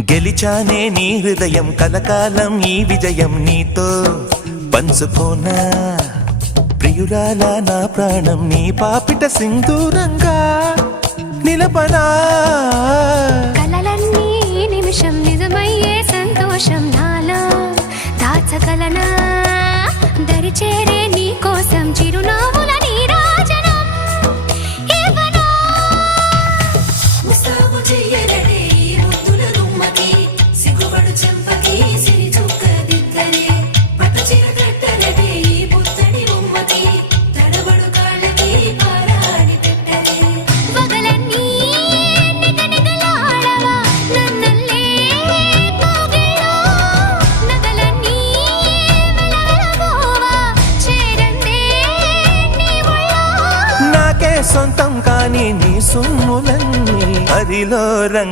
గెలిచానే నీ హృదయం కలకాలం ఈ విజయం నీతో పంచుకోనా? ప్రియురాల నా ప్రాణం నీ పాపిట సింధూరంగా నిలబడా కలలన్నీ నిమిషం నిజమయ్యే సంతోషం నాలో. దాచగలనా? దరిచేరే సొంతం కానీ నీ సొమ్ములన్నీ హరిలో రంగు